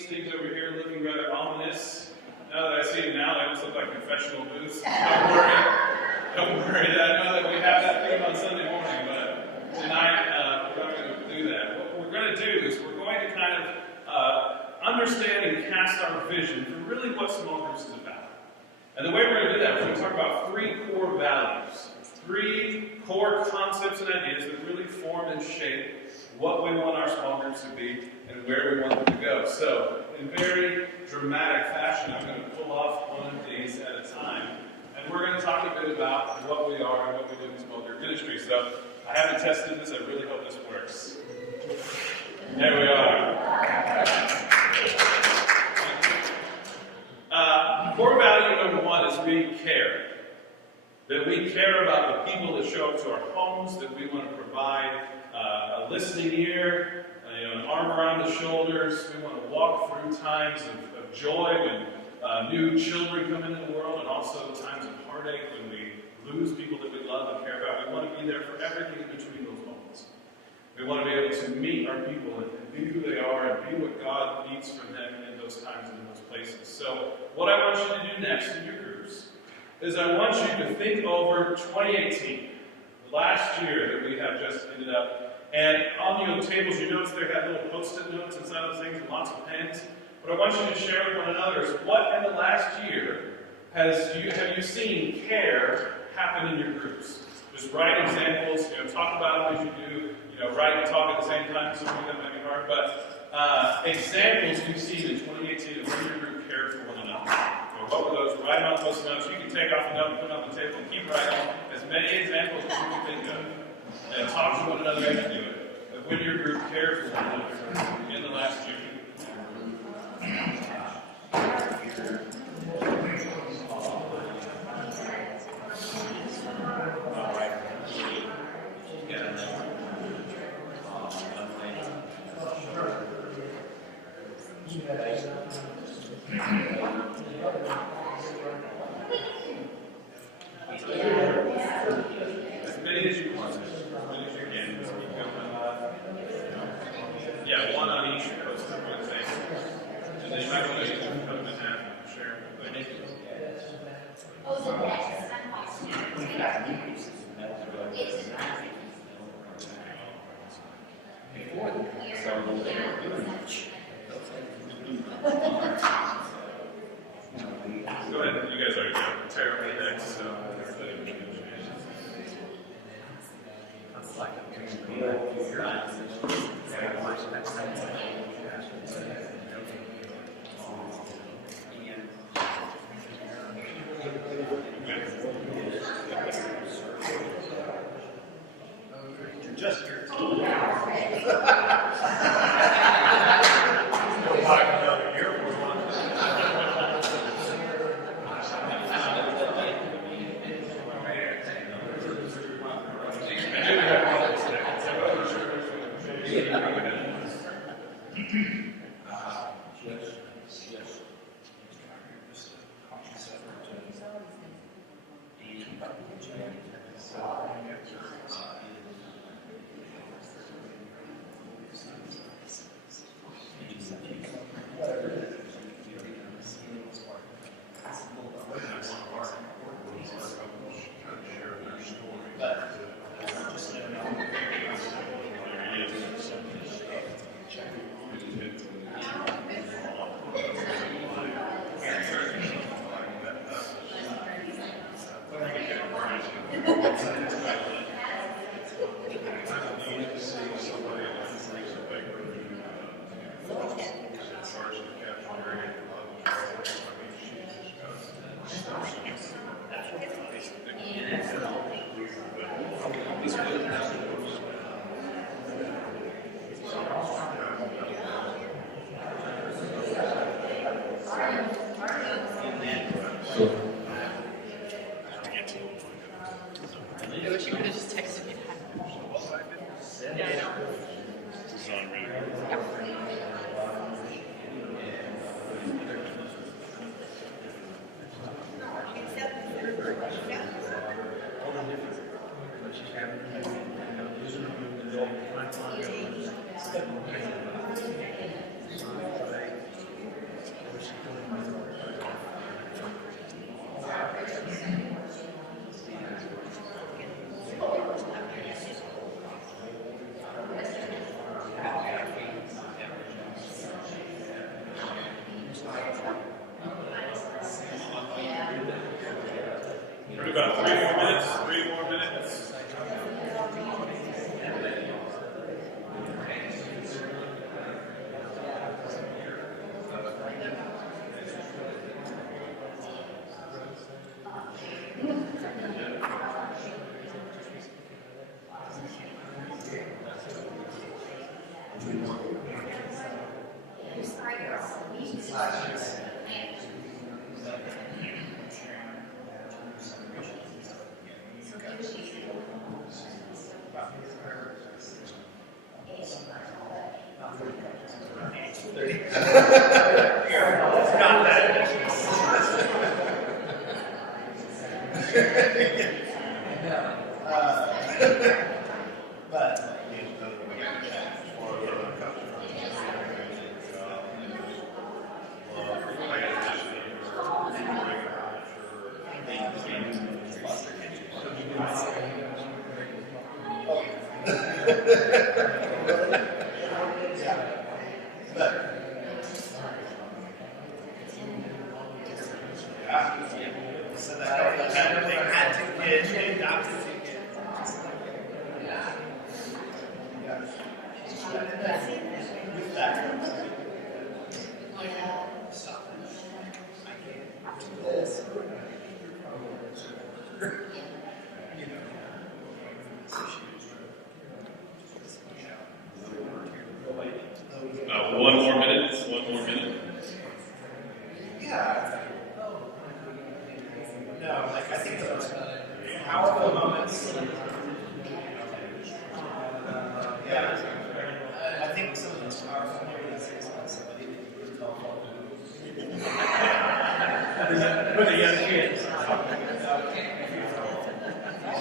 these things over here looking rather ominous. Now that I see them now, they almost look like confessional booths. Don't worry. Don't worry. I know that we have that theme on Sunday morning, but tonight we're not going to do that. What we're going to do is we're going to kind of understand and cast our vision for really what small groups is about. And the way we're going to do that, we're going to talk about 3 core values. 3 core concepts and ideas that really form and shape what we want our small groups to be and where we want them to go. So, in very dramatic fashion, I'm going to pull off one of these at a time. And we're going to talk a bit about what we are and what we do in small group ministry. So, I haven't tested this. I really hope this works. There we are. Core value number 1 is we care. That we care about the people that show up to our homes, that we want to provide a listening ear, an arm around the shoulders. We want to walk through times of joy when new children come into the world, and also times of heartache when we lose people that we love and care about. We want to be there for everything in between those moments. We want to be able to meet our people and be who they are and be what God needs from them in those times and in those places. So what I want you to do next in your groups is I want you to think over 2018, the last year that we have just ended up. And on your tables, you notice they have little post-it notes inside those things and lots of pens. What I want you to share with one another is what in the last year have you seen care happen in your groups? Just write examples, talk about them as you do, write and talk at the same time. Some of you that might be hard, but examples you've seen in 2018 of when your group cared for one another. What were those? Write them on post notes. You can take off a note and put it on the table and keep writing as many examples as you can think of. And talk to one another as you do it. Of when your group cared for one another in the last year. All right. As many as you want, as many as you can. Just keep going. Yeah, one on each post for the same. And then you might want to cut them in half and share them. Go ahead, you guys already go. Terribly next, so everybody can just here. One more minute. Yeah. No, like I think those powerful moments. Yeah. I think some of those powerful moments is on somebody that you would tell for the young kids.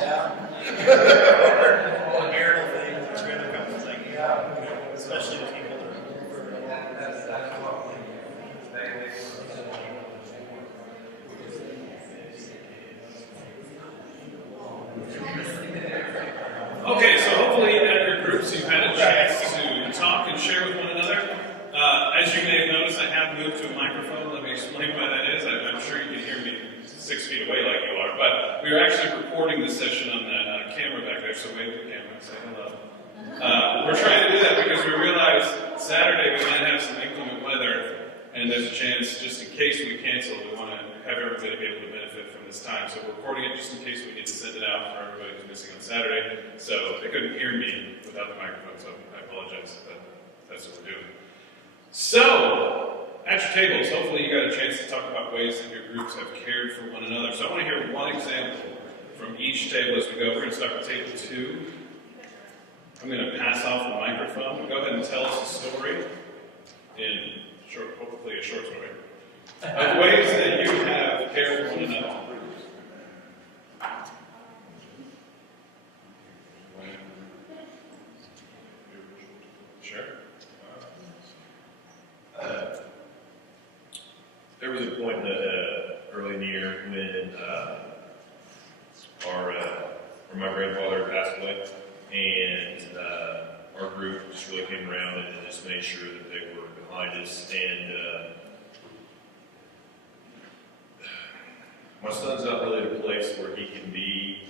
Yeah. All the marital things, it's going to come. It's like, yeah, especially the people that are Okay, so hopefully at your groups you've had a chance to talk and share with one another. As you may have noticed, I have moved to a microphone. Let me explain why that is. I'm sure you can hear me 6 feet away like you are, but we are actually recording this session on that camera back there, so wave to the camera and say hello. We're trying to do that because we realize Saturday we might have some inclement weather, and there's a chance, just in case we cancel, we want to have everybody be able to benefit from this time. So we're recording it just in case we need to send it out for everybody who's missing on Saturday. So they couldn't hear me without the microphone, so I apologize, but that's what we're doing. So, at your tables, hopefully you got a chance to talk about ways that your groups have cared for one another. So I want to hear one example from each table as we go. We're going to start with table 2. I'm going to pass off the microphone. Go ahead and tell us a story in short, hopefully a short story, of ways that you have cared for one another. Sure. There was a point early in the year when my grandfather passed away, and our group just really came around and just made sure that they were behind us. And my son's not really at a place where he can be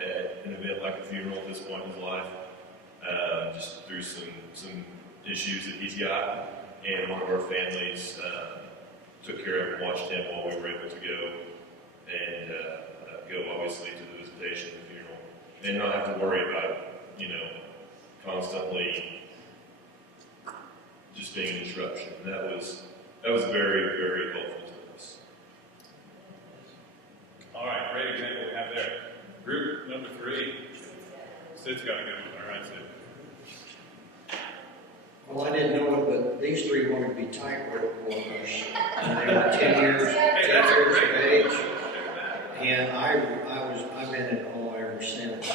at an event like a funeral at this point in his life, just through some issues that he's got. And one of our families took care of and watched him while we were able to go and go obviously to the visitation and the funeral, and not have to worry about, constantly just being an disruption. And that was very, very helpful to us. All right, great example we have there. Group number 3. Sid's got a good one. All right, Sid. Well, I didn't know it, but these 3 wanted to be tightrope walkers. And they were 10 years of age. And I've been in awe ever since.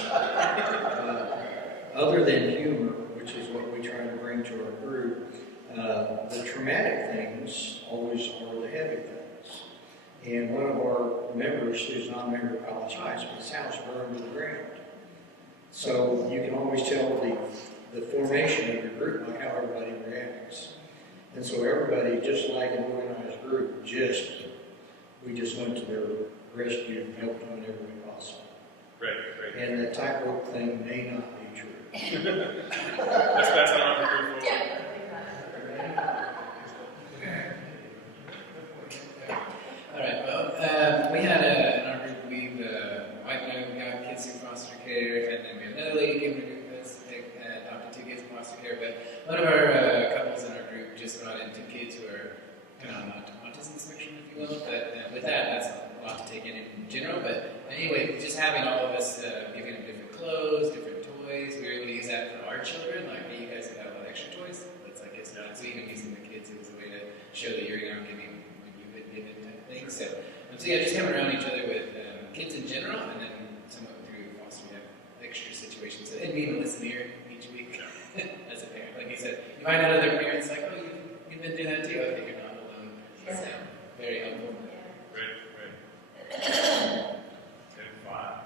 Other than humor, which is what we try to bring to our group, the traumatic things always are the heavy things. And one of our members, who's not a member of College Heights, his house burned to the ground. So you can always tell the formation of your group by how everybody reacts. And so everybody, just like an organized group, we just went to their rescue and helped them in every way possible. Great. And the tightrope thing may not be true. That's on our group. All right. Well, we had in our group, we got kids in foster care, and then we had another lady came to us, adopted 2 kids in foster care. But one of of our couples in our group just brought in 2 kids who are kind of on autism spectrum, if you will. But with that, that's a lot to take in general. But anyway, just having all of us giving them different clothes, different toys, we were able to use that for our children. Like, hey, you guys have a lot of extra toys. Let's like get some. So even using the kids, it was a way to show that you're not giving when you could give it type of thing. So yeah, just coming around each other with kids in general, and then somewhat through fostering extra situations. So, and being a listener each week as a parent. Like you said, you find out other parents like, oh, you've been doing that too. Okay, you're not alone. So very helpful. Great. Okay, fine.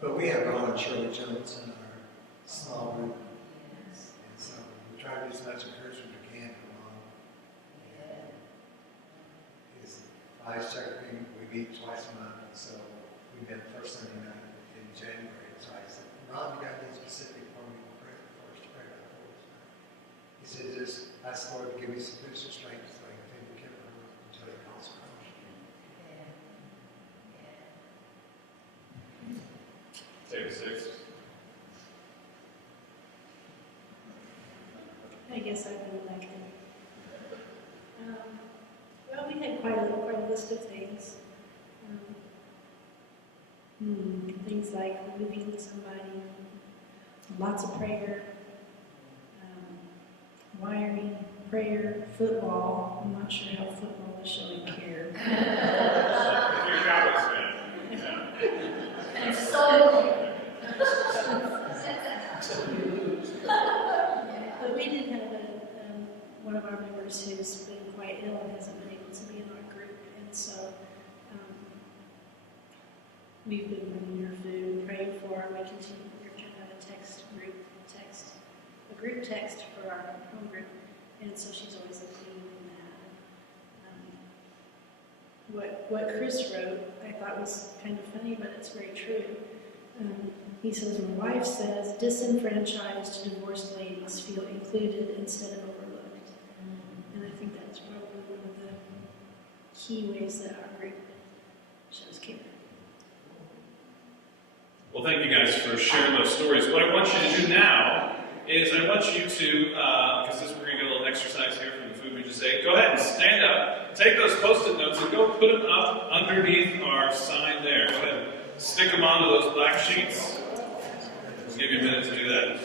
But we have Ron and Shirley Jones in our small group. And so we try to do as much encouragement as we can for Ron. His vice secretary, we meet twice a month, and so we met first Sunday night in January. So I said, Ron, you got anything specific for me to pray first to pray about for us? He said, just ask the Lord to give me sufficient strength so I can continue to care for her until he calls her home. Take 6. I guess I've been elected. Well, we had quite a list of things. Things like moving somebody, lots of prayer, wiring, prayer, football. I'm not sure how football is showing care. If you're a Cowboys fan, yeah. And so, But we did have one of our members who's been quite ill and hasn't been able to be in our group, and so we've been bringing her food, praying for her. We continue. We're kind of a group text for our home group, and so she's always included in that. What Chris wrote, I thought was kind of funny, but it's very true. He says, my wife says disenfranchised divorced ladies feel included instead of overlooked. And I think that's probably one of the key ways that our group shows care. Well, thank you guys for sharing those stories. What I want you to do now is I want you to, because we're going to get a little exercise here from the food we just ate, go ahead and stand up, take those Post-it notes and go put them up underneath our sign there. Go ahead and stick them onto those black sheets. We'll give you a minute to do that.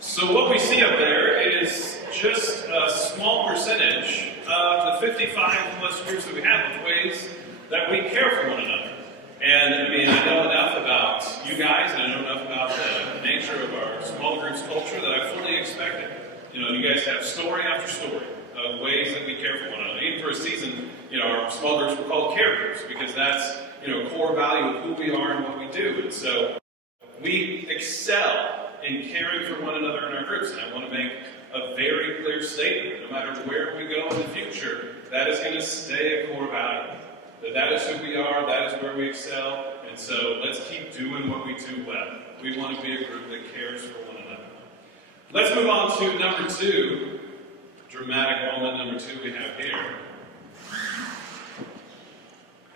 So what we see up there is just a small percentage of the 55 plus groups that we have of ways that we care for one another. And I mean, I know enough about you guys, and I know enough about the nature of our small groups culture that I fully expect it. You know, you guys have story after story of ways that we care for one another. Even for a season, you know, our small groups were called care groups because that's, you know, a core value of who we are and what we do. And so we excel in caring for one another in our groups. And I want to make a very clear statement. No matter where we go in the future, that is going to stay a core value. That is who we are, that is where we excel, and so let's keep doing what we do well. We want to be a group that cares for one another. Let's move on to number 2, dramatic moment number 2 we have here.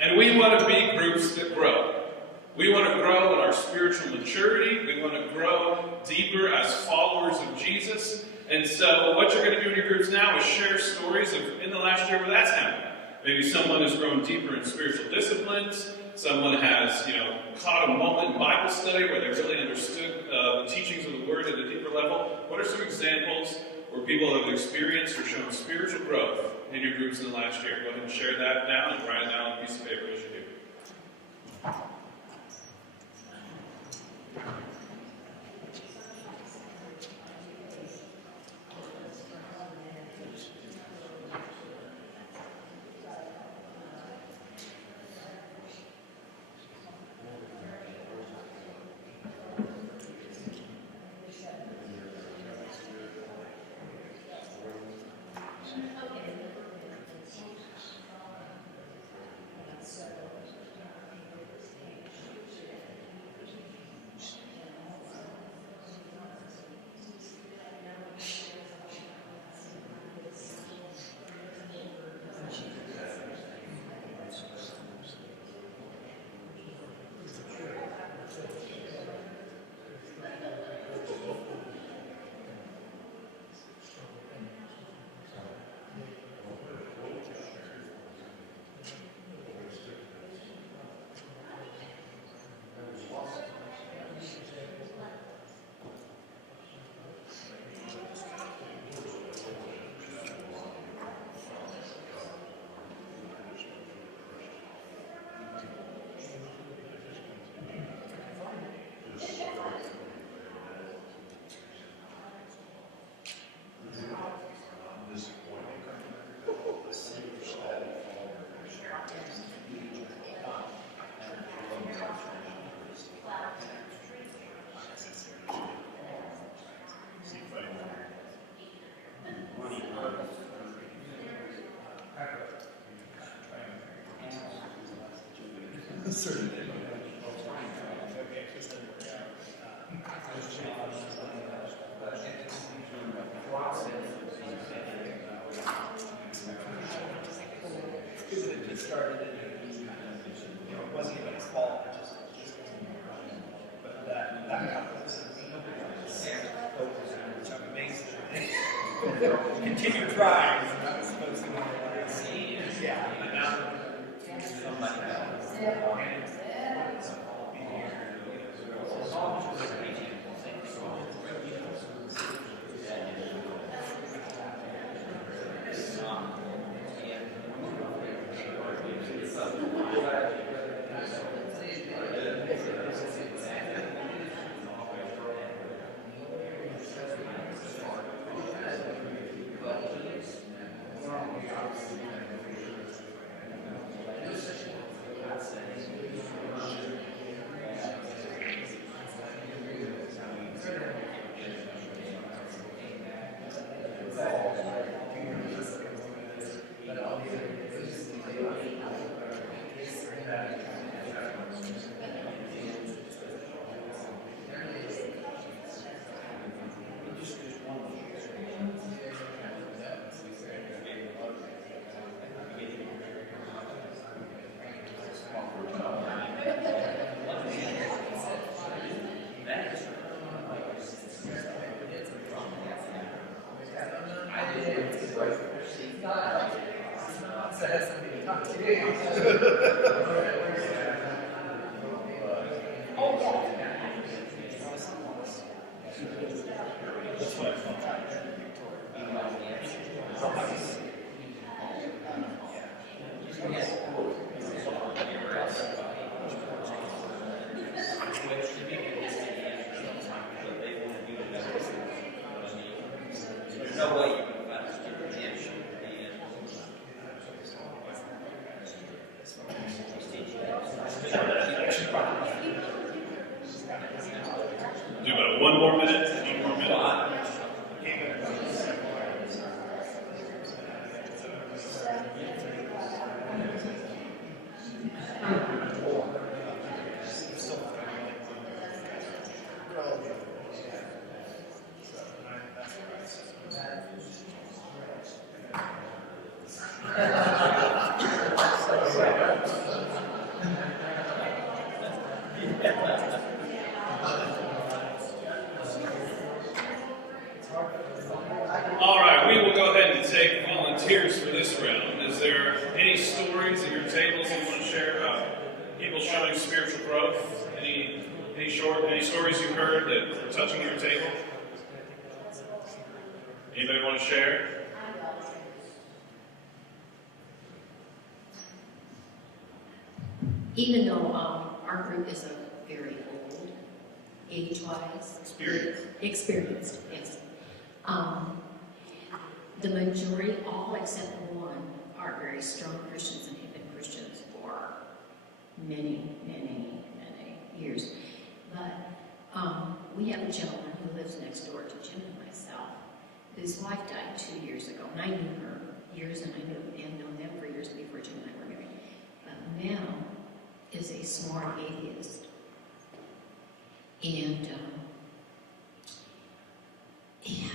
And we want to be groups that grow. We want to grow in our spiritual maturity. We want to grow deeper as followers of Jesus. And so what you're going to do in your groups now is share stories of in the last year where that's happened. Maybe someone has grown deeper in spiritual disciplines. Someone has, you know, caught a moment in Bible study where they really understood the teachings of the Word at a deeper level. What are some examples where people have experienced or shown spiritual growth in your groups in the last year? Go ahead and share that down and write it down on a piece of paper as you do. Because it just started, it wasn't even his fault, it just, but that was amazing. Continue trying. Yeah. Do about 1 more minute. 1 more minute. All right, we will go ahead and take volunteers for this round. Is there any stories at your tables you want to share about people showing spiritual growth? Any stories you heard that are touching your table? Anybody want to share? Even though our group is a very old, age-wise, experienced, yes. The majority, all except one, are very strong Christians and have been Christians for many, many, many years. But we have a gentleman who lives next door to Jim and myself, whose wife died 2 years ago, and I knew her years, and I had known them for years before Jim and I were married. But now is a smart atheist, and yeah,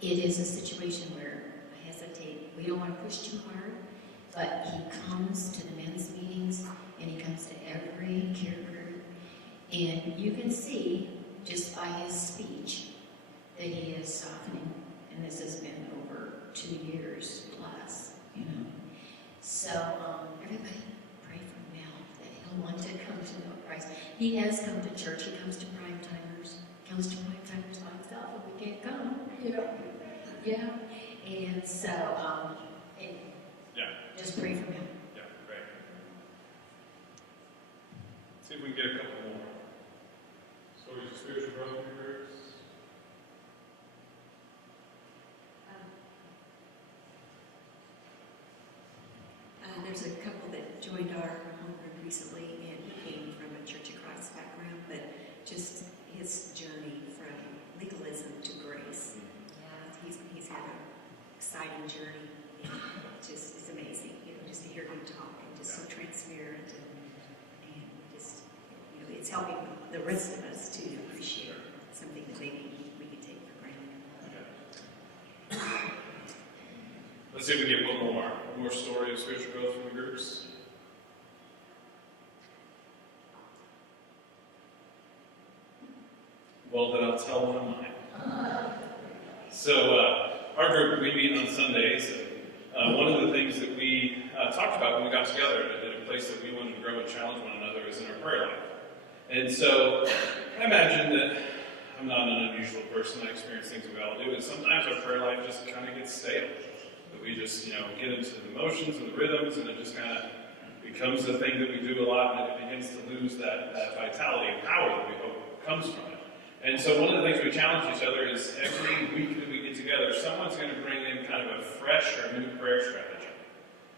it is a situation where I hesitate. We don't want to push too hard, but he comes to the men's meetings and he comes to every care group, and you can see just by his speech that he is softening, and this has been over 2 years plus, you know. So everybody pray for Mel that he'll want to come to know Christ. He has come to church. He comes to prime timers. Comes to prime timers by himself, and we can't come. Yeah. And so, just pray for him. Yeah, great. See if we can get a couple more. Stories of spiritual growth in your groups. There's a couple that joined our home group recently and came from a Church of Christ background, but just his journey from legalism to grace. He's had an exciting journey, and it's amazing, just to hear him talk, and just so transparent, and it's helping the rest of us to appreciate something that maybe we could take for granted. Let's see if we get one more story of spiritual growth from the groups. Well, then I'll tell one of mine. So, our group, we meet on Sundays. One of the things that we talked about when we got together in a place that we wanted to grow and challenge one another is in our prayer life. And so, I imagine that I'm not an unusual person. I experience things we all do, and sometimes our prayer life just kind of gets stale. That we just, get into the motions and the rhythms, and it just kind of becomes the thing that we do a lot, and it begins to lose that vitality and power that we hope comes from it. And so one of the things we challenge each other is every week that we get together, someone's going to bring in kind of a fresh or new prayer strategy.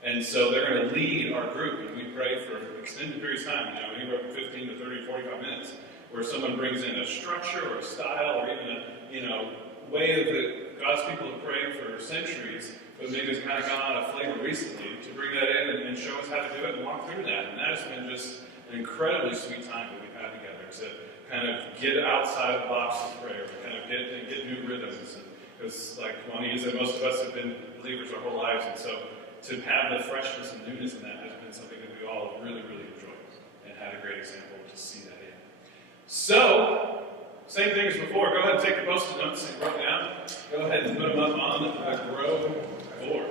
And so they're going to lead our group, and we pray for extended periods of time, anywhere from 15 to 30, 45 minutes, where someone brings in a structure or a style or even a, way that God's people have prayed for centuries, but maybe it's kind of gone out of flavor recently, to bring that in and show us how to do it and walk through that. And that has been just an incredibly sweet time that we've had together to kind of get outside of the box of prayer, kind of get new rhythms. Because like Juanita said, most of us have been believers our whole lives, and so to have the freshness and newness in that has been something that we all really, really enjoyed and had a great example to see that in. So, same thing as before. Go ahead and take your post-it notes that you wrote down. Go ahead and put them up on the Grow board.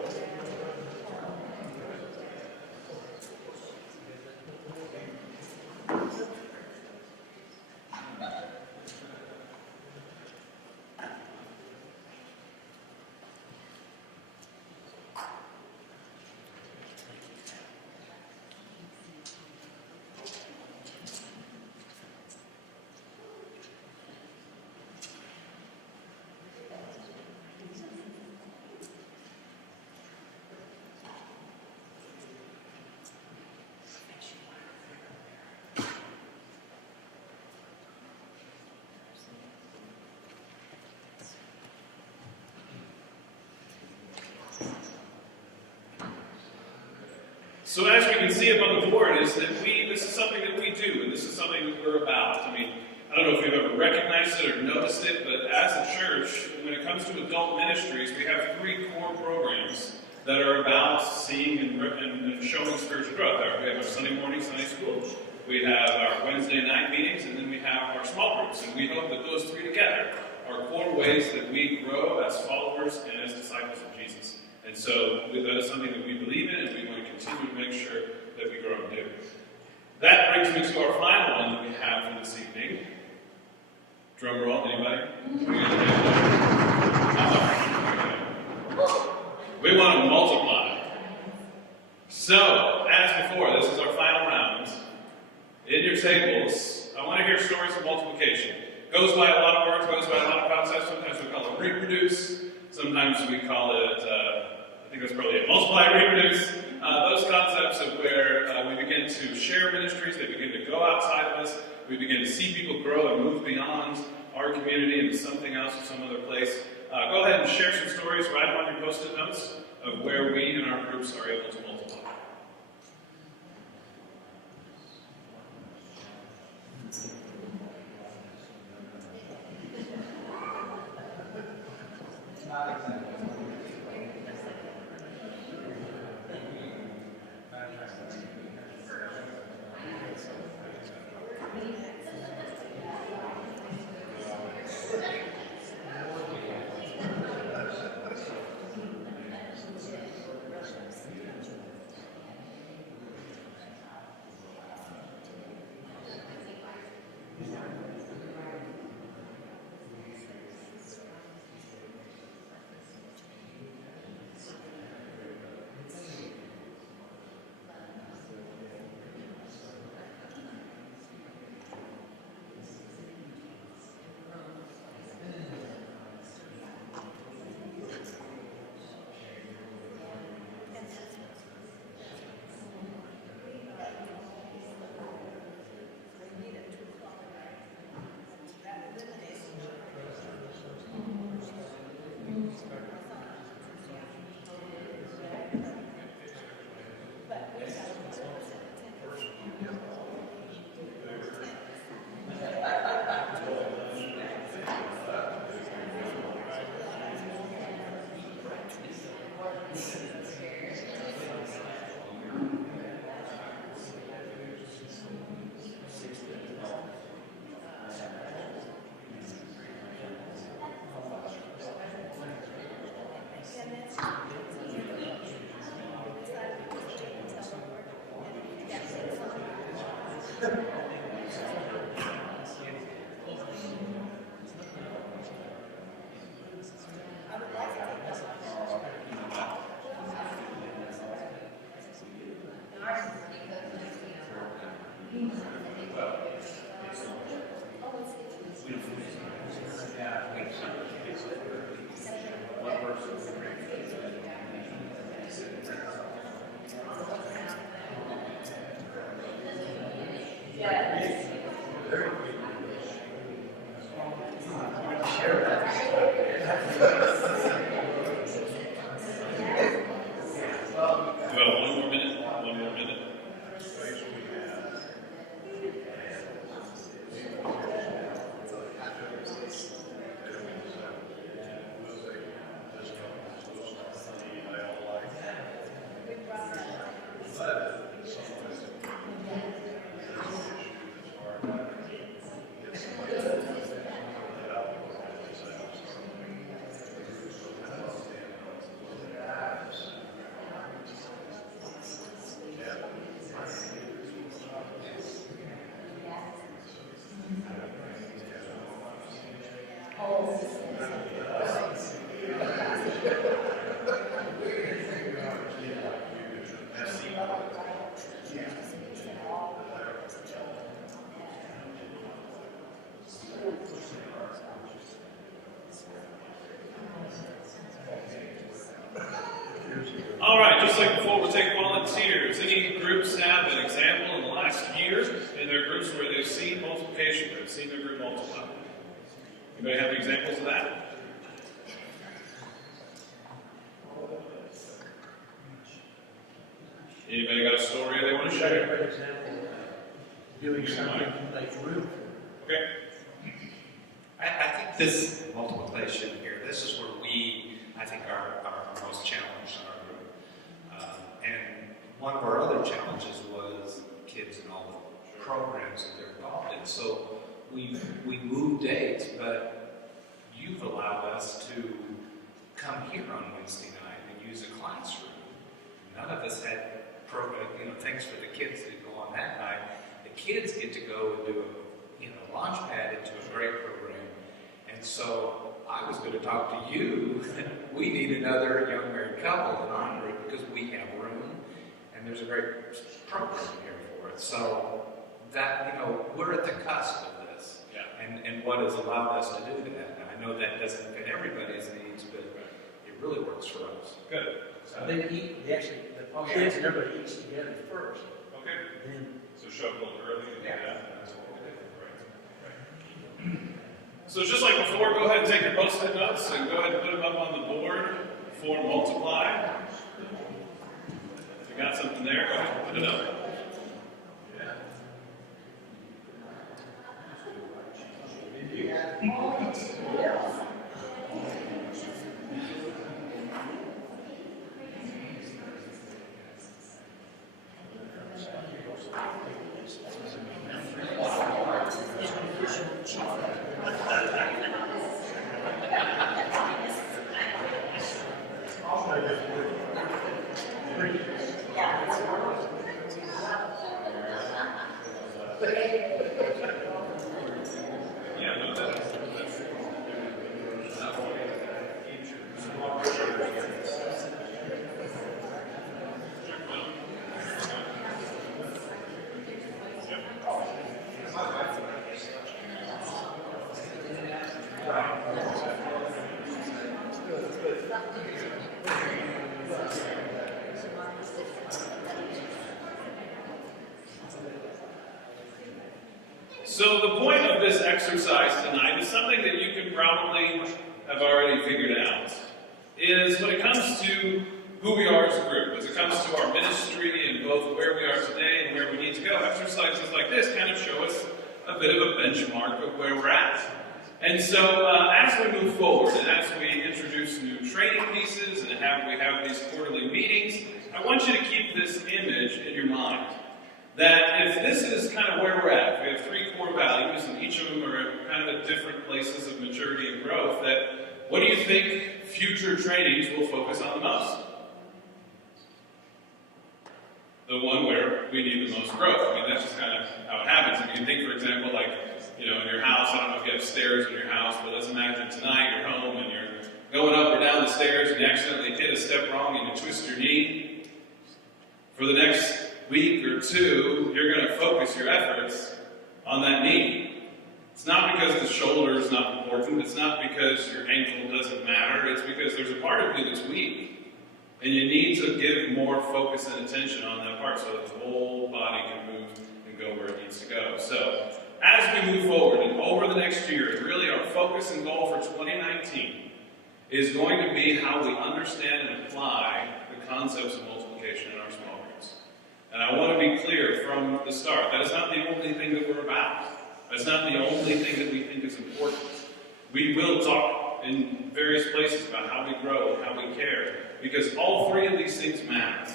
So as we can see up on the board is that this is something that we do, and this is something that we're about. I don't know if you've ever recognized it or noticed it, but as a church, when it comes to adult ministries, we have 3 core programs that are about seeing and showing spiritual growth. We have our Sunday morning Sunday school, we have our Wednesday night meetings, and then we have our small groups. And we hope that those 3 together are core ways that we grow as followers and as disciples of Jesus. And so that is something that we believe in, and we want to continue to make sure that we grow and do. That brings me to our final one that we have for this evening. Drum roll, anybody? We want to multiply. So, as before, this is our final round. In your tables, I want to hear stories of multiplication. Goes by a lot of words, goes by a lot of concepts. Sometimes we call it reproduce. Sometimes we call it, I think that's probably it, multiply, reproduce. Those concepts of where we begin to share ministries, they begin to go outside of us, we begin to see people grow and move beyond our community into something else or some other place. Go ahead and share some stories, write them on your post-it notes of where we and our groups are able to multiply. Well, one more minute. One more minute. All right, just like before, we'll take volunteers. Any groups have an example in the last year in their groups where they've seen multiplication, or they've seen their group multiply? Anybody have examples of that? Anybody got a story they want to share? For example, doing something like roof. Okay. I think this multiplication here, this is where we, I think, are most challenged in our group. And one of our other challenges was kids and all the programs that they're involved in. So we moved dates, but you've allowed us to come here on Wednesday night and use a classroom. None of us had things for the kids to go on that night. The kids get to go and do a launch pad into a great program. And so I was going to talk to you. We need another young married couple in our group because we have room and there's a great program here for it. So that, we're at the cusp of this. Yeah. And what has allowed us to do that. Now, I know that doesn't fit everybody's needs, but it really works for us. Good. So they kids and everybody eats together first. Okay. Then So show up a little early and do that. So just like before, go ahead and take your post-it notes and go ahead and put them up on the board for multiply. If you got something there, go ahead and put it up. So the point of this exercise tonight is something that you can probably have already figured out, is when it comes to who we are as a group, as it comes to our ministry and both where we are today and where we need to go, exercises like this kind of show us a bit of a benchmark of where we're at. And so as we move forward, and as we introduce new training pieces, and we have these quarterly meetings, I want you to keep this image in your mind. That if this is kind of where we're at, we have 3 core values, and each of them are kind of at different places of maturity and growth, that what do you think future trainings will focus on the most? The one where we need the most growth. I mean, that's just kind of how it happens. If you think, for example, like, in your house, I don't know if you have stairs in your house, but let's imagine tonight you're home and you're going up or down the stairs and you accidentally hit a step wrong and you twist your knee. For the next week or 2, you're going to focus your efforts on that knee. It's not because the shoulder is not important. It's not because your ankle doesn't matter. It's because there's a part of you that's weak. And you need to give more focus and attention on that part so that the whole body can move and go where it needs to go. So, as we move forward and over the next year, really our focus and goal for 2019 is going to be how we understand and apply the concepts of multiplication in our small groups. And I want to be clear from the start, that is not the only thing that we're about. That's not the only thing that we think is important. We will talk in various places about how we grow and how we care, because all 3 of these things matter.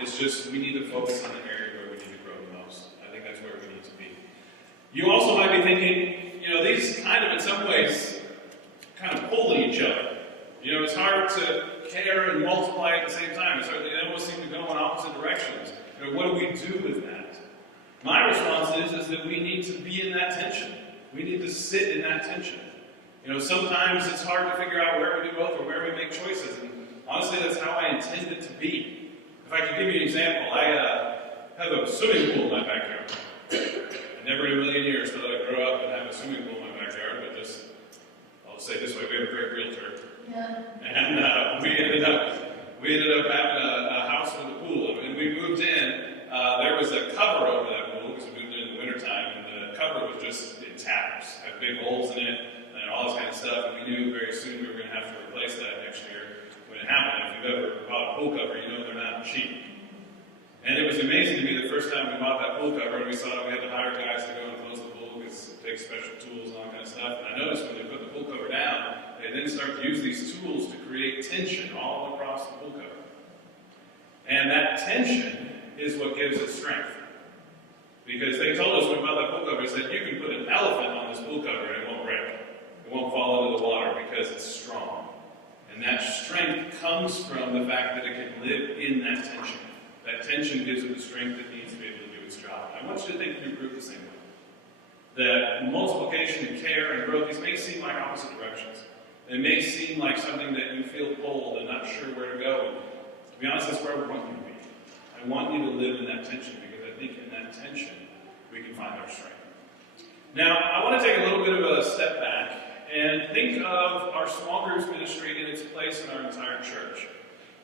It's just we need to focus on the area where we need to grow the most. I think that's where we need to be. You also might be thinking, these kind of in some ways kind of pull each other. It's hard to care and multiply at the same time. They almost seem to go in opposite directions. What do we do with that? My response is that we need to be in that tension. We need to sit in that tension. Sometimes it's hard to figure out where we do both or where we make choices. And honestly, that's how I intend it to be. If I could give you an example, I have a swimming pool in my backyard. Never in a million years thought I'd grow up and have a swimming pool in my backyard, but I'll just say it this way, we have a great realtor. Yeah. And we ended up having a house with a pool. And we moved in, there was a cover over that pool because we moved in the wintertime, and the cover was just in tatters, had big holes in it, and all this kind of stuff, and we knew very soon we were going to have to replace that next year when it happened. If you've ever bought a pool cover, you know they're not cheap. And it was amazing to me the first time we bought that pool cover and we saw we had to hire guys to go and close the pool because it takes special tools and all that kind of stuff. And I noticed when they put the pool cover down, they then start to use these tools to create tension all across the pool cover. And that tension is what gives it strength. Because they told us when we bought that pool cover, they said, you can put an elephant on this pool cover and it won't break. It won't fall into the water because it's strong. And that strength comes from the fact that it can live in that tension. That tension gives it the strength it needs to be able to do its job. I want you to think of your group the same way. That multiplication and care and growth, these may seem like opposite directions. They may seem like something that you feel pulled and not sure where to go. And to be honest, that's where I want you to be. I want you to live in that tension because I think in that tension we can find our strength. Now, I want to take a little bit of a step back and think of our small groups ministry in its place in our entire church.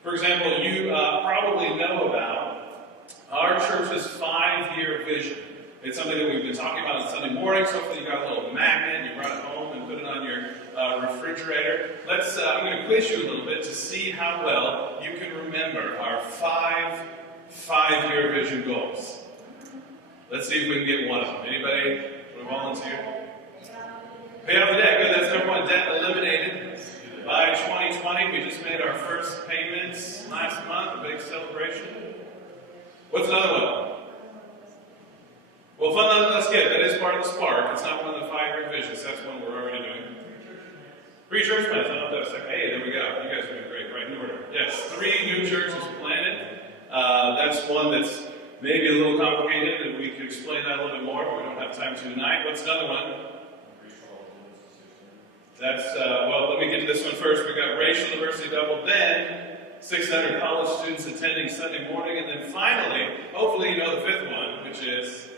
For example, you probably know about our church's 5-year vision. It's something that we've been talking about on Sunday mornings. Hopefully you got a little magnet, you brought it home and put it on your refrigerator. I'm going to quiz you a little bit to see how well you can remember our 5-year vision goals. Let's see if we can get one of them. Anybody want to volunteer? Pay off the debt. Good, that's number 1. Debt eliminated. By 2020, we just made our first payments last month, a big celebration. What's another one? Well, fun, that's good. That is part of the spark. It's not one of the 5-year visions. That's one we're already doing. 3 church plants. I don't know if that's hey, there we go. You guys are doing great, right in order. Yes, 3 new churches planted. That's one that's maybe a little complicated, and we could explain that a little bit more, but we don't have time to tonight. What's another one? That's, let me get to this one first. We got Racial Diversity Double, then 600 college students attending Sunday morning, and then finally, hopefully you know the 5th one, which is,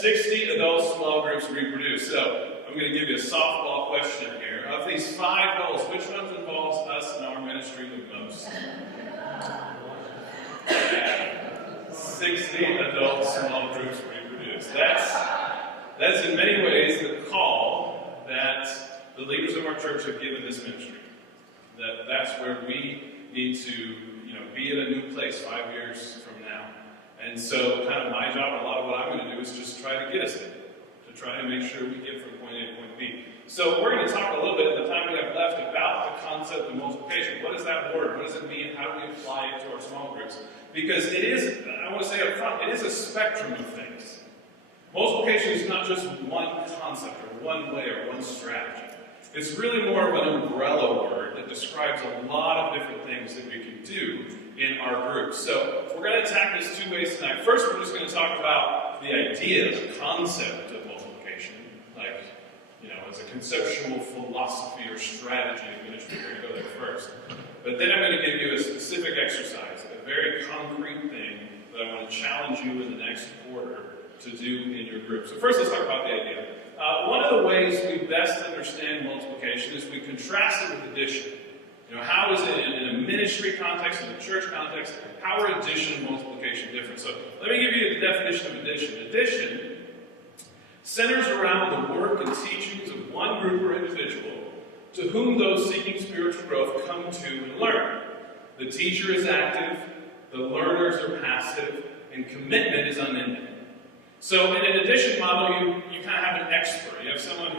60 adult small groups reproduce. So, I'm going to give you a softball question here. Of these 5 goals, which ones involves us in our ministry the most? 60 adult small groups reproduce. That's in many ways the call that the leaders of our church have given this ministry. That's where we need to, be in a new place 5 years from now. And so kind of my job, and a lot of what I'm going to do is just try to get us there. To try to make sure we get from point A to point B. So we're going to talk a little bit in the time we have left about the concept of multiplication. What is that word? What does it mean? How do we apply it to our small groups? Because it is, I want to say up front, it is a spectrum of things. Multiplication is not just one concept or one way or one strategy. It's really more of an umbrella word that describes a lot of different things that we can do in our groups. So we're going to attack this two ways tonight. First, we're just going to talk about the idea, the concept of multiplication, like, as a conceptual philosophy or strategy of ministry. We're going to go there first. But then I'm going to give you a specific exercise, a very concrete thing that I want to challenge you in the next quarter to do in your group. So first, let's talk about the idea. One of the ways we best understand multiplication is we contrast it with addition. How is it in a ministry context, in a church context, how are addition and multiplication different? So let me give you the definition of addition. Addition centers around the work and teachings of one group or individual to whom those seeking spiritual growth come to and learn. The teacher is active, the learners are passive, and commitment is unending. So in an addition model, you kind of have an expert. You have someone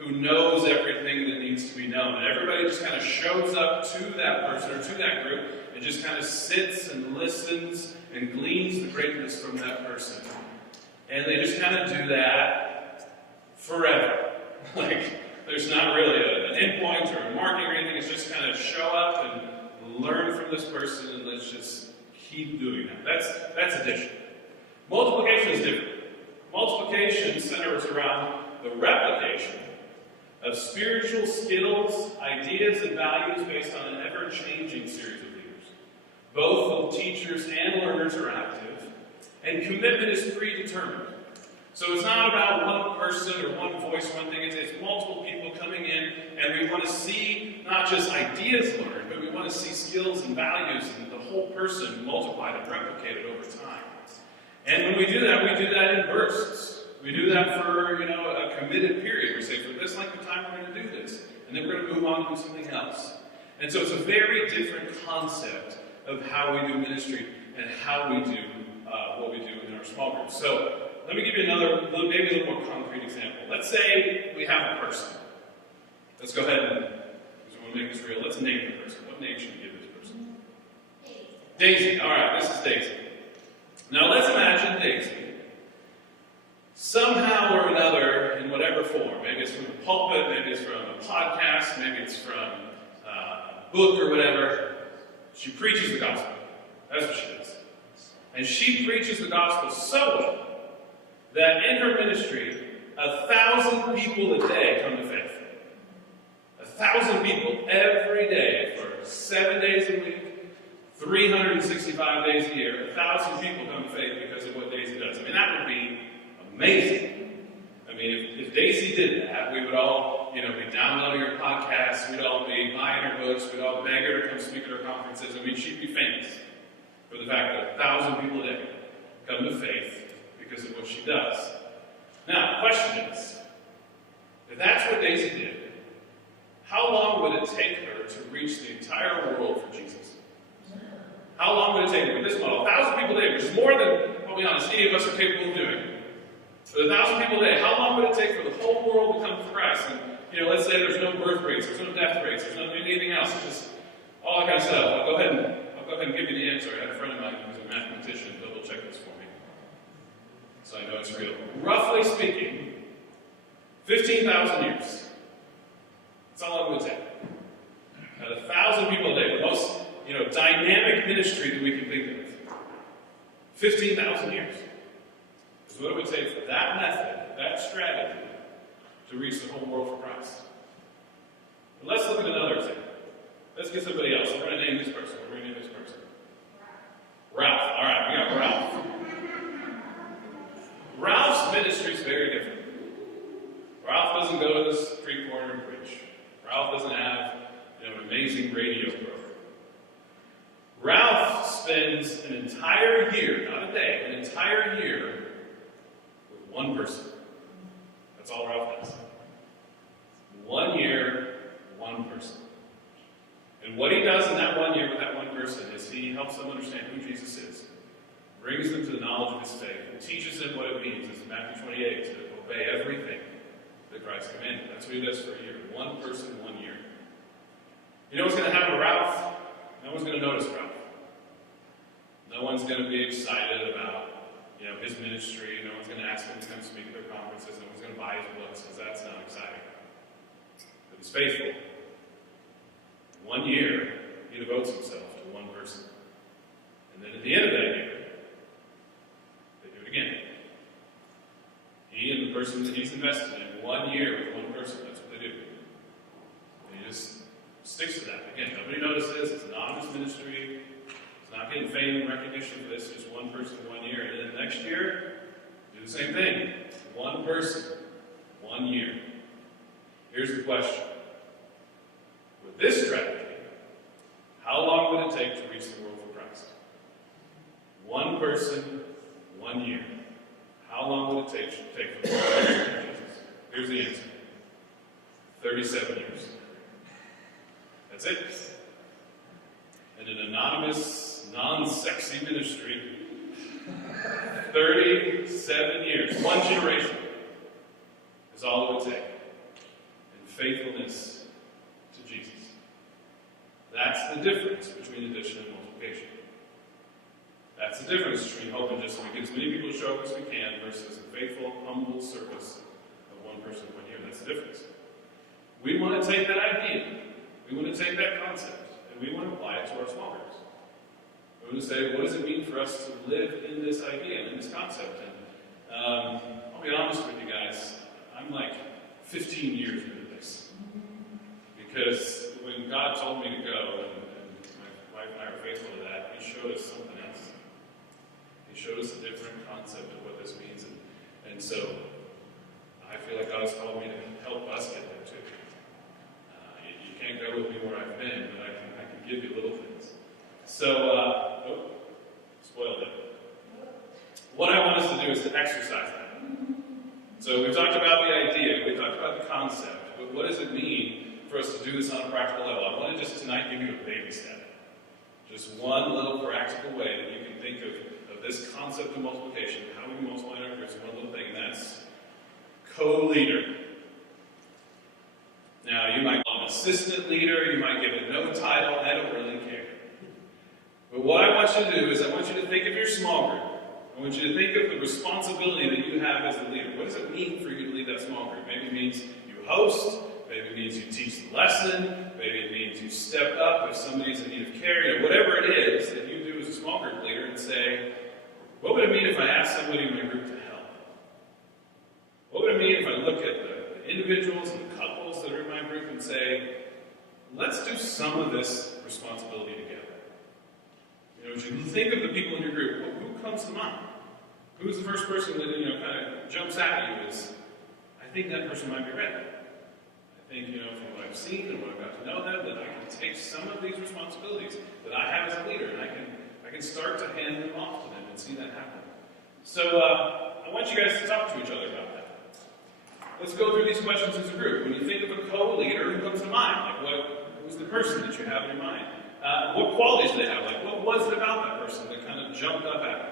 who knows everything that needs to be known. And everybody just kind of shows up to that person or to that group and just kind of sits and listens and gleans the greatness from that person. And they just kind of do that forever. There's not really an endpoint or a marking or anything. It's just kind of show up and learn from this person and let's just keep doing that. That's addition. Multiplication is different. Multiplication centers around the replication of spiritual skills, ideas, and values based on an ever-changing series of leaders. Both the teachers and learners are active, and commitment is predetermined. So it's not about one person or one voice, one thing. It's multiple people coming in, and we want to see not just ideas learned, but we want to see skills and values and the whole person multiplied and replicated over time. And when we do that in bursts. We do that for, a committed period. We say, for this length of time, we're going to do this. And then we're going to move on to something else. And so it's a very different concept of how we do ministry and how we do what we do in our small groups. So let me give you maybe a little more concrete example. Let's say we have a person. Let's go ahead and, because we want to make this real, let's name the person. What name should we give this person? Daisy. All right, this is Daisy. Now let's imagine Daisy, somehow or another, in whatever form, maybe it's from a pulpit, maybe it's from a podcast, maybe it's from a book or whatever, she preaches the gospel. That's what she does. And she preaches the gospel so well that in her ministry, 1,000 people a day come to faith. 1,000 people every day for 7 days a week, 365 days a year, 1,000 people come to faith because of what Daisy does. That would be amazing. If Daisy did that, we would all, be downloading her podcasts, we'd all be buying her books, we'd all beg her to come speak at our conferences. She'd be famous for the fact that 1,000 people a day come to faith because of what she does. Now, the question is, if that's what Daisy did, how long would it take her to reach the entire world for Jesus? How long would it take her with this model? 1,000 people a day, which is more than, I'll be honest, any of us are capable of doing. But 1,000 people a day, how long would it take for the whole world to come to Christ? And, let's say there's no birth rates, there's no death rates, there's no anything else, it's just all that kind of stuff. I'll go ahead and give you the answer. I had a friend of mine who's a mathematician double check this for me, so I know it's real. Roughly speaking, 15,000 years. That's how long it would take. Now, 1,000 people a day, the most dynamic ministry that we can think of. 15,000 years is what it would take for that method, that strategy, to reach the whole world for Christ. But let's look at another example. Let's get somebody else. We're going to name this person. Ralph. All right, we got Ralph. Ralph's ministry is very different. Ralph doesn't go to the street corner and preach. Ralph doesn't have an amazing radio program. Ralph spends an entire year, not a day, an entire year with one person. That's all Ralph does. 1 year, one person. And what he does in that 1 year with that one person is he helps them understand who Jesus is, brings them to the knowledge of his faith, and teaches them what it means, as in Matthew 28, to obey everything that Christ commanded. That's what he does for a year. One person, 1 year. You know what's going to happen to Ralph? No one's going to notice Ralph. No one's going to be excited about, his ministry. No one's going to ask him to come speak at their conferences. No one's going to buy his books because that's not exciting. But he's faithful. 1 year, he devotes himself to one person. And then at the end of that year, they do it again. He and the person that he's invested in, 1 year with one person, that's what they do. And he just sticks to that. Again, nobody notices, it's an anonymous ministry, it's not getting fame and recognition for this, just one person, 1 year. And then the next year, do the same thing. One person, 1 year. Here's the question. With this strategy, how long would it take to reach the world for Christ? One person, 1 year. How long would it take for the world to reach Jesus? Here's the answer. 37 years. That's it. In an anonymous, non-sexy ministry, 37 years. One generation is all it would take. In faithfulness to Jesus. That's the difference between addition and multiplication. That's the difference between hope and just to get as many people to show up as we can versus a faithful, humble service of one person 1 year. That's the difference. We want to take that idea, we want to take that concept, and we want to apply it to our small groups. We want to say, what does it mean for us to live in this idea, in this concept? And I'll be honest with you guys, I'm like 15 years into this. Because when God told me to go, and my wife and I were faithful to that, He showed us something else. He showed us a different concept of what this means. And so, I feel like God has called me to help us get there too. You can't go with me where I've been, but I can give you little things. So, spoiled it. What I want us to do is to exercise that. So we've talked about the idea, we've talked about the concept, but what does it mean for us to do this on a practical level? I want to just tonight give you a baby step. Just one little practical way that you can think of this concept of multiplication, how we multiply in our groups, one little thing, and that's co-leader. Now, you might call an assistant leader, you might give it no title, I don't really care. But what I want you to do is I want you to think of your small group. I want you to think of the responsibility that you have as a leader. What does it mean for you to lead that small group? Maybe it means you host, maybe it means you teach the lesson, maybe it means you step up if somebody's in need of care, whatever it is that you do as a small group leader and say, what would it mean if I asked somebody in my group to help? What would it mean if I look at the individuals and the couples that are in my group and say, let's do some of this responsibility together? As you think of the people in your group, who comes to mind? Who's the first person that kind of jumps at you as, I think that person might be ready. I think, from what I've seen and what I've got to know them, that I can take some of these responsibilities that I have as a leader, and I can start to hand them off to them and see that happen. So I want you guys to talk to each other about that. Let's go through these questions as a group. When you think of a co-leader, who comes to mind? Who's the person that you have in your mind? What qualities do they have? What was it about that person that kind of jumped up at you?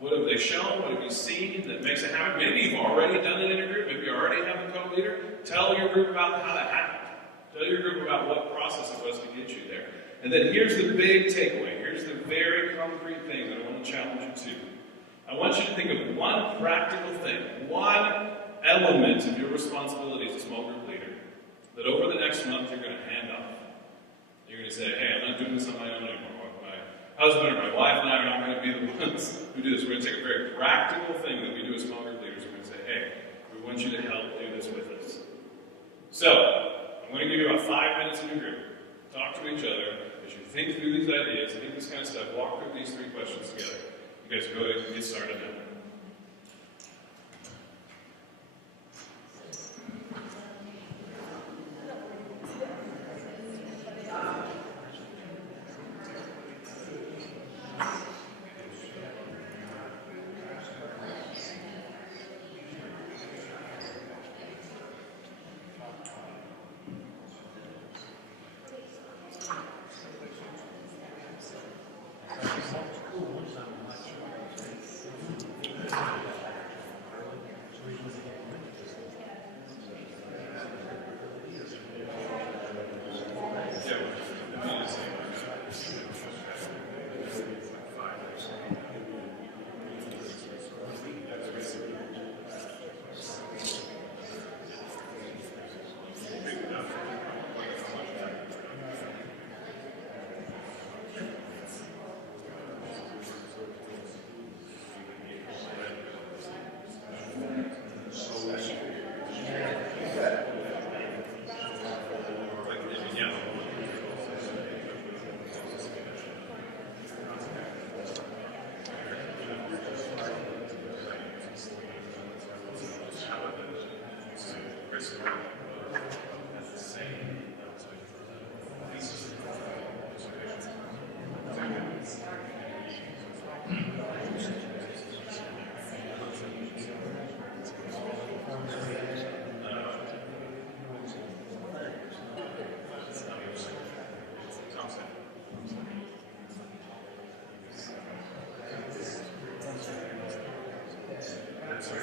What have they shown? What have you seen that makes it happen? Maybe you've already done it in your group. Maybe you already have a co-leader. Tell your group about how that happened. Tell your group about what process it was to get you there. And then here's the big takeaway. Here's the very concrete thing that I want to challenge you to. I want you to think of one practical thing, one element of your responsibility as a small group leader that over the next month you're going to hand off. You're going to say, hey, I'm not doing this on my own anymore. My husband or my wife and I are not going to be the ones who do this. We're going to take a very practical thing that we do as small group leaders. We're going to say, hey, we want you to help do this with us. So, I'm going to give you about 5 minutes in your group. Talk to each other. As you think through these ideas, think this kind of stuff, walk through these 3 questions together. You guys go ahead and get started now.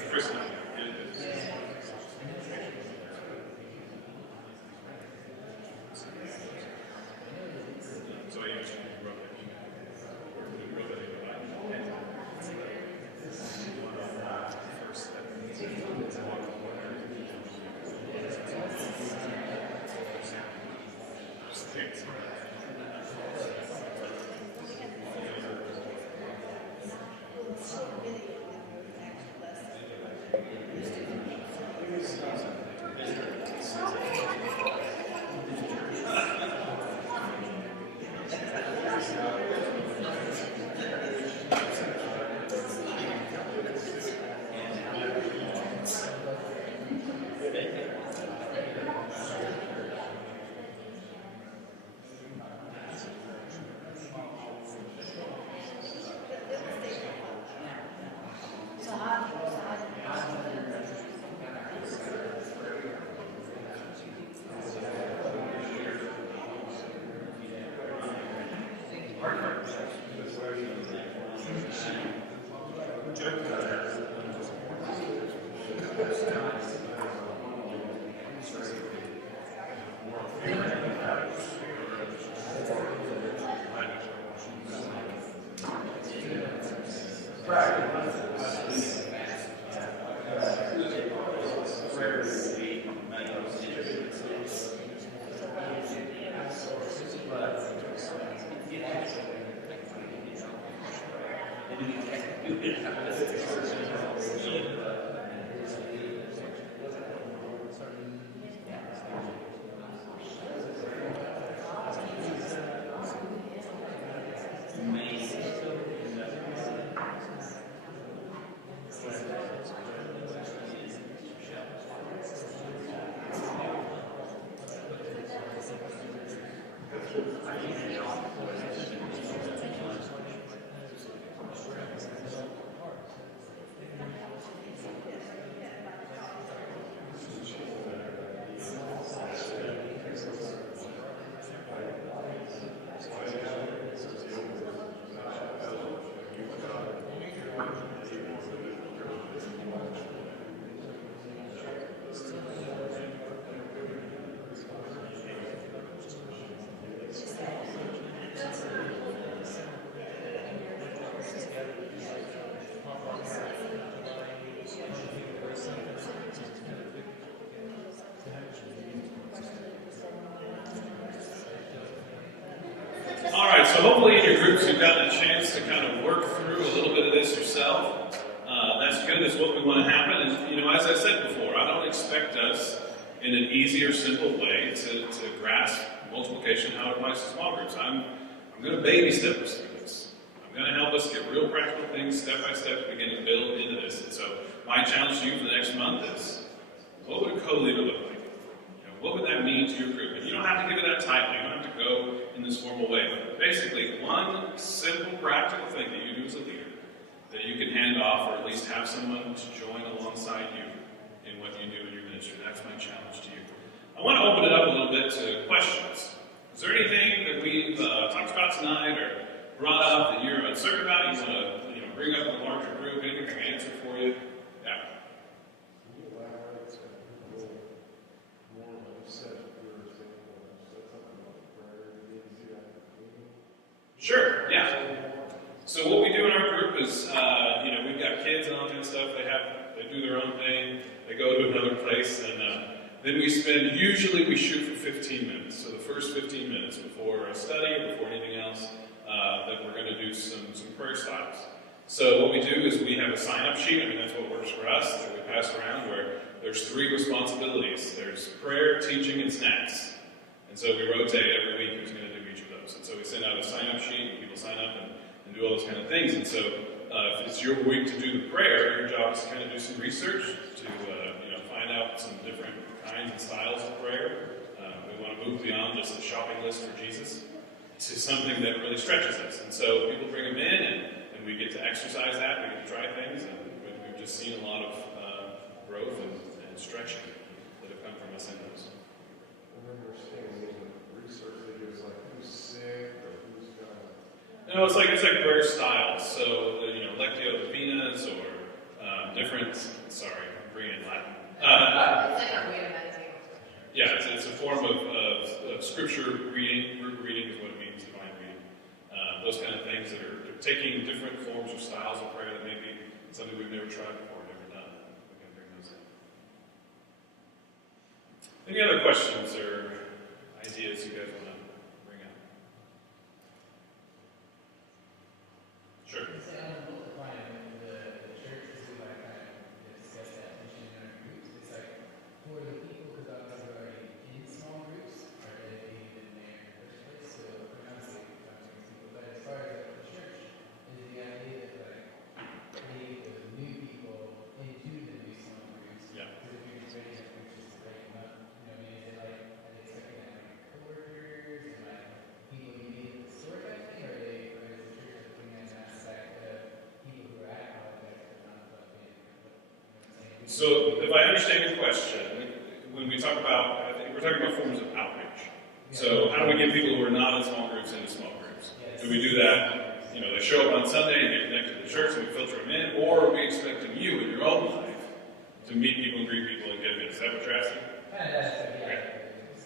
Chris, All right, so hopefully in your groups you've gotten a chance to kind of work through a little bit of this yourself. That's good, that's what we want to happen. And, as I said before, I don't expect us in an easy or simple way to grasp multiplication, how it applies to small groups. I'm going to baby step us through this. I'm going to help us get real practical things step by step to begin to build into this. And so my challenge to you for the next month is, what would a co-leader look like? What would that mean to your group? And you don't have to give it that tightly. You don't have to go in this formal way. But basically, one simple, practical thing that you do as a leader that you can hand off, or at least have someone to join alongside you in what you do in your ministry. That's my challenge to you. I want to open it up a little bit to questions. Is there anything that we've talked about tonight or brought up that you're uncertain about? You want to bring up in a larger group? Anything I can answer for you? Yeah. Sure, yeah. So what we do in our group is, we've got kids and all that kind of stuff. They do their own thing. They go to another place, and then we shoot for 15 minutes. So the first 15 minutes before a study or before anything else, that we're going to do some prayer styles. So what we do is we have a sign-up sheet. That's what works for us that we pass around, where there's 3 responsibilities. There's prayer, teaching, and snacks. And so we rotate every week who's going to do each of those. And so we send out a sign-up sheet, and people sign up and do all those kind of things. And so if it's your week to do the prayer, your job is to kind of do some research to find out some different kinds and styles of prayer. We want to move beyond just a shopping list for Jesus to something that really stretches us. And so people bring them in, and we get to exercise that. We get to try things, and we've just seen a lot of growth and stretching that have come from us in those. I remember seeing research videos like who's sick No, it's like prayer styles. So, Lectio Divinas or different. Sorry, I'm bringing in Latin. It's like a way to meditate on scripture. Yeah, it's a form of scripture reading. Group reading is what it means, divine reading. Those kind of things that are taking different forms or styles of prayer that may be something we've never tried before, never done. We can bring those in. Any other questions or ideas you guys want to bring up? Sure. So on the multiplying, the churches who like kind of discuss that mission in our groups, it's like for the people who thought they were already in small groups are dedicated in there in the first place. So obviously, but as far as like the church, is the idea that like lead the new people into the new small groups. Yeah. Because if you're just raising up groups just to break them up, I mean, is it like are they expecting that like coworkers and like people you meet at the store type thing, or is the church looking at an aspect of people who are at college but not plugged in? You know what I'm saying? So, if I understand your question, when we talk about, I think we're talking about forms of outreach. So, how do we get people who are not in small groups into small groups? Do we do that? They show up on Sunday and get connected to the church and we filter them in, or are we expecting you in your own life to meet people and greet people and get them in? Is that what you're asking?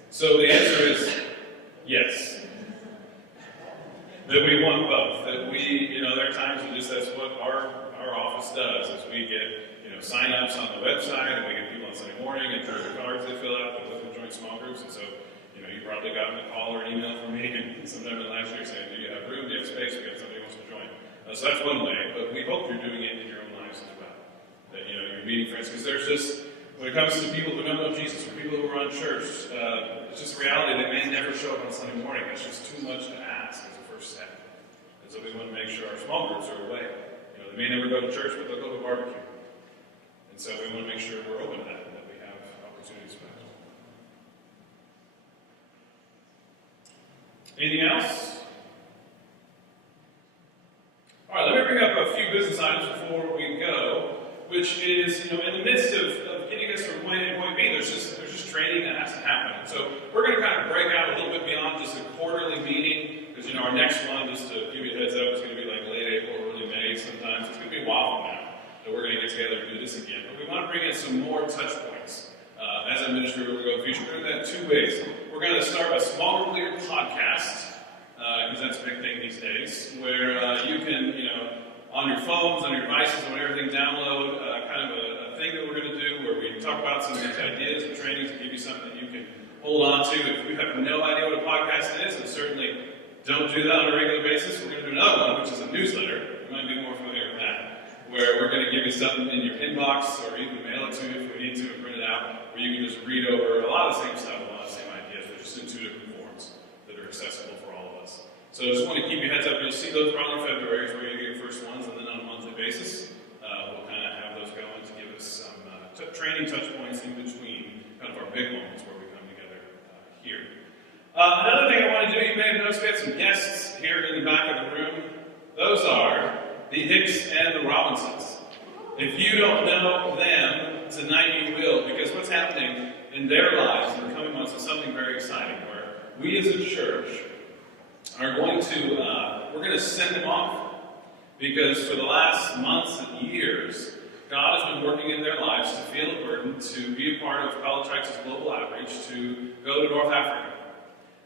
So the answer is yes. That we want both. That we, there are times when that's what our office does, is we get, sign-ups on the website, and we get people on Sunday morning, and there are cards they fill out that look to join small groups, and so, you probably gotten a call or an email from me, and sometime in the last year saying, do you have room, do you have space, we got somebody who wants to join. So that's one way, but we hope you're doing it in your own lives as well. That, you're meeting friends, because there's just, when it comes to people who don't know Jesus, or people who are on church, it's just a reality they may never show up on Sunday morning. That's just too much to ask as a first step. And so we want to make sure our small groups are away. They may never go to church, but they'll go to a barbecue. And so we want to make sure we're open to that, and that we have opportunities for that. Anything else? All right, let me bring up a few business items before we go, which is, in the midst of getting us from point A to point B, there's just training that has to happen. So we're going to kind of break out a little bit beyond just a quarterly meeting, because, our next one, just to give you a heads up, is going to be like late April, early May sometimes. It's going to be a while from now that we're going to get together and do this again. But we want to bring in some more touch points. As I mentioned earlier, we're going to do that two ways. We're going to start a small group leader podcast, because that's a big thing these days, where you can, on your phones, on your devices, on everything, download kind of a thing that we're going to do where we talk about some of these ideas and trainings and give you something that you can hold on to. If you have no idea what a podcast is, and certainly don't do that on a regular basis, we're going to do another one, which is a newsletter. You might be more familiar with that, where we're going to give you something in your inbox, or even mail it to you if we need to, and print it out, where you can just read over a lot of the same stuff, a lot of the same ideas, but just in two different forms that are accessible for all of us. So I just want to keep you heads up. You'll see those probably in February, is where you get your first ones, and then on a monthly basis, we'll kind of have those going to give us some training touch points in between kind of our big moments where we come together here. Another thing I want to do, you may have noticed we had some guests here in the back of the room. Those are the Hicks and the Robinsons. If you don't know them, tonight you will, because what's happening in their lives in the coming months is something very exciting, where we as a church are going to, we're going to send them off, because for the last months and years, God has been working in their lives to feel a burden to be a part of College Heights' global outreach to go to North Africa.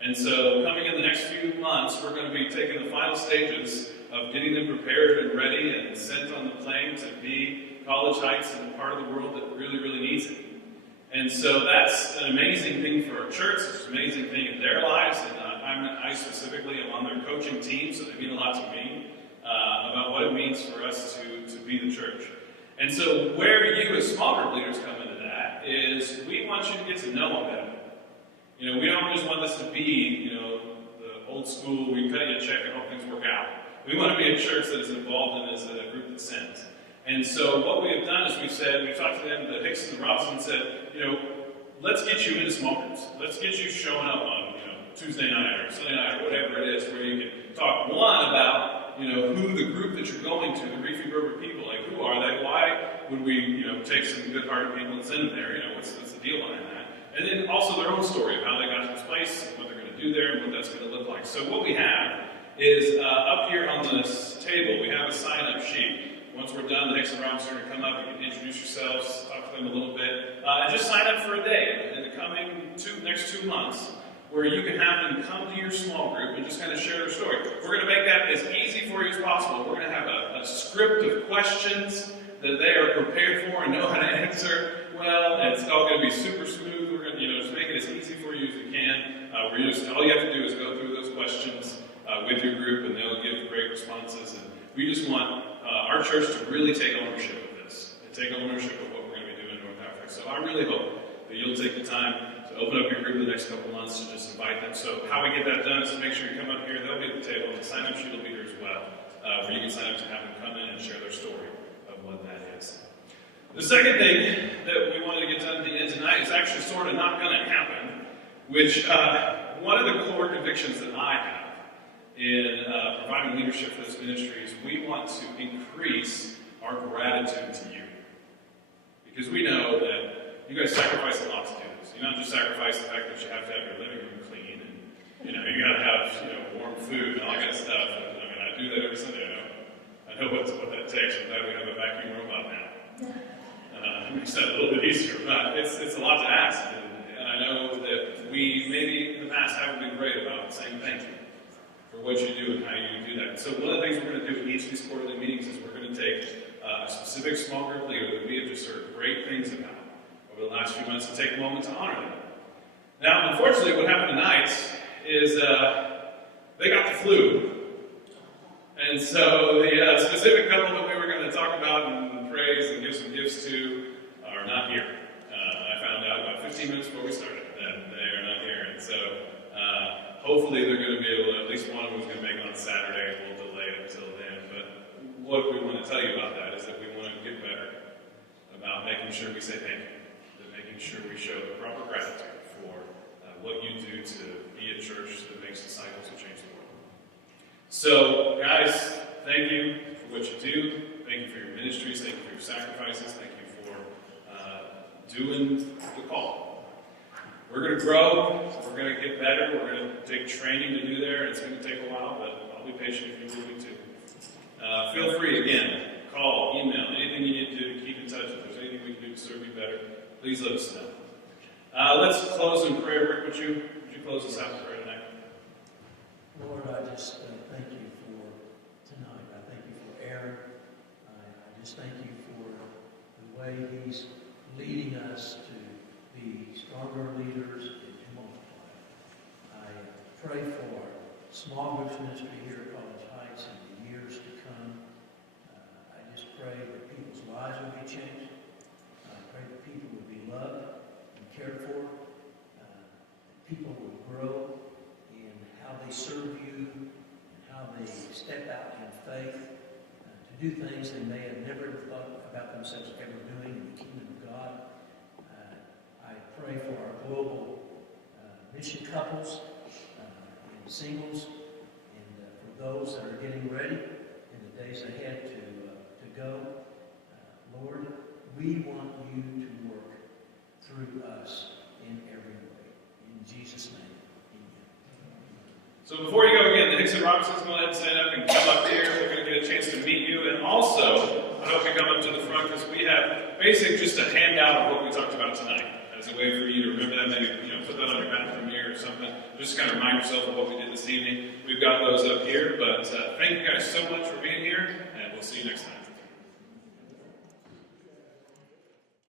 And so, coming in the next few months, we're going to be taking the final stages of getting them prepared and ready and sent on the plane to be College Heights in a part of the world that really, really needs it. And so that's an amazing thing for our church. It's an amazing thing in their lives. And I specifically am on their coaching team, so they mean a lot to me about what it means for us to be the church. And so where you as small group leaders come into that is we want you to get to know them better. We don't just want this to be, the old school, we cut you a check and hope things work out. We want to be a church that is involved and is a group that sends. And so what we have done is we've talked to them, the Hicks and the Robinson said, let's get you into small groups. Let's get you showing up on, Tuesday night or Sunday night or whatever it is, where you can talk, one, about, who the group that you're going to, the Reefy River people, like, who are they? Why would we, take some good-hearted people and send them there? What's the deal behind that? And then also their own story of how they got to this place, and what they're going to do there, and what that's going to look like. So what we have is up here on this table. We have a sign-up sheet. Once we're done, the Hicks and Robinson are going to come up. You can introduce yourselves, talk to them a little bit, and just sign up for a day in the coming next 2 months, where you can have them come to your small group and just kind of share their story. We're going to make that as easy for you as possible. We're going to have a script of questions that they are prepared for and know how to answer well. It's all going to be super smooth. We're going to, just make it as easy for you as we can. All you have to do is go through those questions with your group, and they'll give great responses. And we just want our church to really take ownership of this and take ownership of what we're going to be doing in North Africa. So I really hope that you'll take the time to open up your group in the next couple months to just invite them. So how we get that done is to make sure you come up here. They'll be at the table. The sign-up sheet will be here as well, where you can sign up to have them come in and share their story of what that is. The second thing that we wanted to get done at the end tonight is actually sort of not going to happen, which one of the core convictions that I have in providing leadership for this ministry is we want to increase our gratitude to you. Because we know that you guys sacrifice a lot to do this. You don't just sacrifice the fact that you have to have your living room clean, and you got to have warm food and all that kind of stuff. I do that every Sunday. I know what that takes. I'm glad we have a vacuum robot now. It makes that a little bit easier, but it's a lot to ask. And I know that we maybe in the past haven't been great about saying thank you for what you do and how you do that. So one of the things we're going to do in each of these quarterly meetings is we're going to take a specific small group leader that we have just heard great things about over the last few months and take a moment to honor them. Now, unfortunately, what happened tonight is they got the flu. And so the specific couple that we were going to talk about and praise and give some gifts to are not here. I found out about 15 minutes before we started that they are not here. And so hopefully they're going to be able to, at least one of them is going to make it on Saturday, and we'll delay it until then. But what we want to tell you about that is that we want to get better about making sure we say thank you, and making sure we show the proper gratitude for what you do to be a church that makes disciples who change the world. So, guys, thank you for what you do. Thank you for your ministries. Thank you for your sacrifices. Thank you for doing the call. We're going to grow. We're going to get better. We're going to take training to do there. It's going to take a while, but I'll be patient if you will be too. Feel free, again, call, email, anything you need to do to keep in touch. If there's anything we can do to serve you better, please let us know. Let's close in prayer. Rick, would you close us out in prayer tonight? Lord, I just thank you for tonight. I thank you for Aaron. I just thank you for the way he's leading us to be stronger leaders and to multiply. I pray for our small groups ministry here at College Heights in the years to come. I just pray that people's lives will be changed. I pray that people will be loved and cared for. That people will grow in how they serve you and how they step out in faith to do things they may have never thought about themselves ever doing in the kingdom of God. I pray for our global mission couples and singles, and for those that are getting ready in the days ahead to go. Lord, we want you to work through us in every way. In Jesus' name, amen. So before you go again, the Hicks and Robinsons go ahead and stand up and come up here. We're going to get a chance to meet you. And also, I hope you come up to the front because we have basically just a handout of what we talked about tonight as a way for you to remember that. Maybe put that on your bathroom mirror or something. Just kind of remind yourself of what we did this evening. We've got those up here. But thank you guys so much for being here, and we'll see you next time.